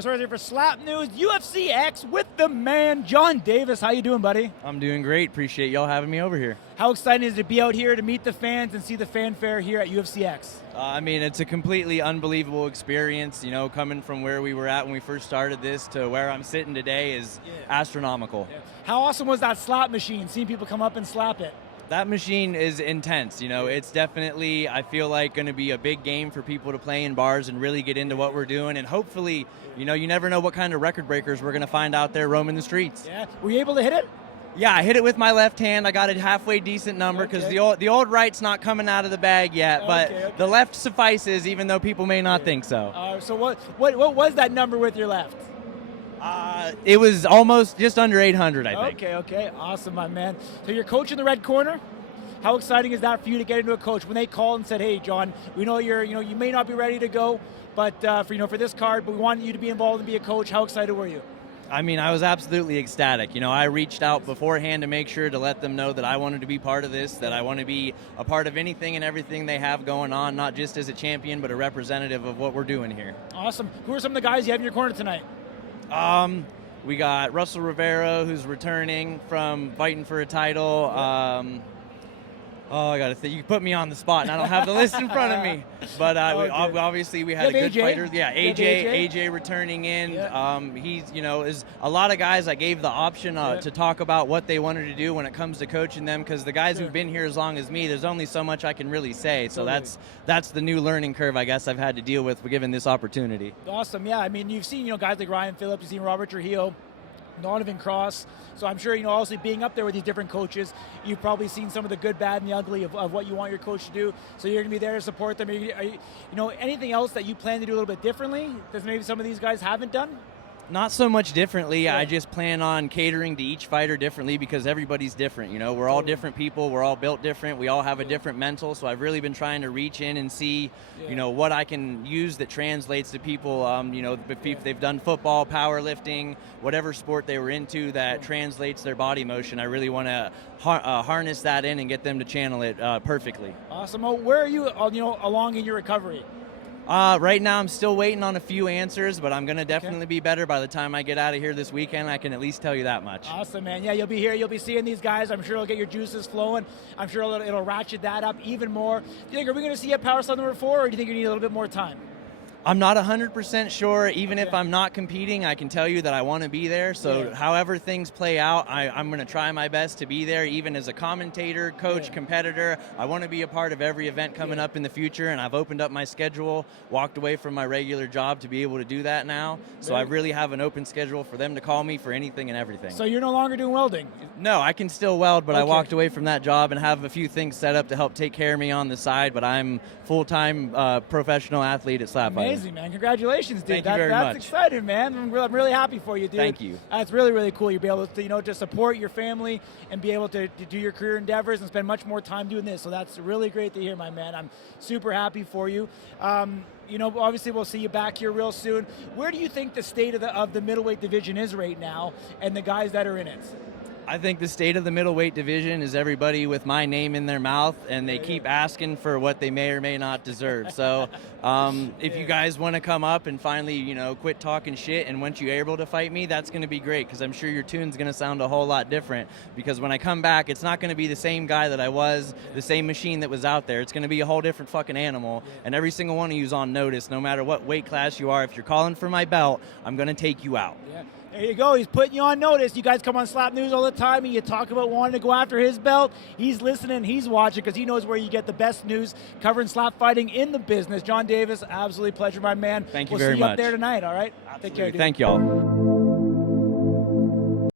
Sports Thursday for Slap News, UFC X with the man, John Davis. How you doing, buddy? I'm doing great. Appreciate y'all having me over here. How exciting is it to be out here to meet the fans and see the fanfare here at UFC X? I mean, it's a completely unbelievable experience. You know, coming from where we were at when we first started this to where I'm sitting today is astronomical. Yeah. How awesome was that slap machine, seeing people come up and slap it? That machine is intense. You know, it's definitely, I feel like, going to be a big game for people to play in bars and really get into what we're doing. And hopefully, you know, you never know what kind of record breakers we're going to find out there roaming the streets. Yeah. Were you able to hit it? Yeah, I hit it with my left hand. I got a halfway decent number because the old right's not coming out of the bag yet, but the left suffices, even though people may not think so. So what was that number with your left? It was almost just under 800, I think. Okay, awesome, my man. So you're coaching the red corner. How exciting is that for you to get into a coach when they called and said, "Hey, John, we know you may not be ready to go, but for this card, but we want you to be involved and be a coach." How excited were you? I mean, I was absolutely ecstatic. You know, I reached out beforehand to make sure to let them know that I wanted to be part of this, that I want to be a part of anything and everything they have going on, not just as a champion, but a representative of what we're doing here. Awesome. Who are some of the guys you have in your corner tonight? We got Russell Rivera, who's returning from fighting for a title. I got to think. You put me on the spot, and I don't have the list in front of me. But obviously we had a good fighter. Yeah, AJ returning in. Yeah. He's, is a lot of guys I gave the option to talk about what they wanted to do when it comes to coaching them, because the guys who've been here as long as me, there's only so much I can really say. So that's the new learning curve I guess I've had to deal with given this opportunity. Awesome. Yeah, I mean, you've seen guys like Ryan Phillips, you've seen Robert Trujillo, Donovan Cross. So I'm sure, also being up there with these different coaches, you've probably seen some of the good, bad, and the ugly of what you want your coach to do. So you're going to be there to support them. Anything else that you plan to do a little bit differently that maybe some of these guys haven't done? Not so much differently. Yeah. I just plan on catering to each fighter differently because everybody's different. We're all different people. We're all built different. We all have a different mental. So I've really been trying to reach in and see, what I can use that translates to people. If they've done football, powerlifting, whatever sport they were into that translates their body motion. I really want to harness that in and get them to channel it perfectly. Awesome. Well, where are you, along in your recovery? Right now I'm still waiting on a few answers, but I'm going to definitely be better by the time I get out of here this weekend. I can at least tell you that much. Awesome, man. Yeah, you'll be here. You'll be seeing these guys. I'm sure it'll get your juices flowing. I'm sure it'll ratchet that up even more. Do you think, are we going to see you at Power Slam number 4, or do you think you need a little bit more time? I'm not 100% sure. Even if I'm not competing, I can tell you that I want to be there. So however things play out, I'm going to try my best to be there, even as a commentator, coach, competitor. I want to be a part of every event coming up in the future, and I've opened up my schedule, walked away from my regular job to be able to do that now. So I really have an open schedule for them to call me for anything and everything. So you're no longer doing welding? No, I can still weld, but I walked away from that job and have a few things set up to help take care of me on the side, but I'm full-time professional athlete at slap fighting. Amazing, man. Congratulations, dude. Thank you very much. That's exciting, man. I'm really happy for you, dude. Thank you. That's really, really cool. You'll be able to, to support your family and be able to do your career endeavors and spend much more time doing this. So that's really great to hear, my man. I'm super happy for you. Obviously we'll see you back here real soon. Where do you think the state of the middleweight division is right now and the guys that are in it? I think the state of the middleweight division is everybody with my name in their mouth, and they keep asking for what they may or may not deserve. So if you guys want to come up and finally, quit talking shit, and once you're able to fight me, that's going to be great, because I'm sure your tune's going to sound a whole lot different, because when I come back, it's not going to be the same guy that I was, the same machine that was out there. It's going to be a whole different fucking animal, and every single one of you is on notice, no matter what weight class you are. If you're calling for my belt, I'm going to take you out. Yeah. There you go. He's putting you on notice. You guys come on Slap News all the time, and you talk about wanting to go after his belt. He's listening. He's watching, because he knows where you get the best news covering slap fighting in the business. John Davis, absolutely pleasure, my man. Thank you very much. We'll see you up there tonight, all right? Absolutely. Take care, dude. Thank y'all.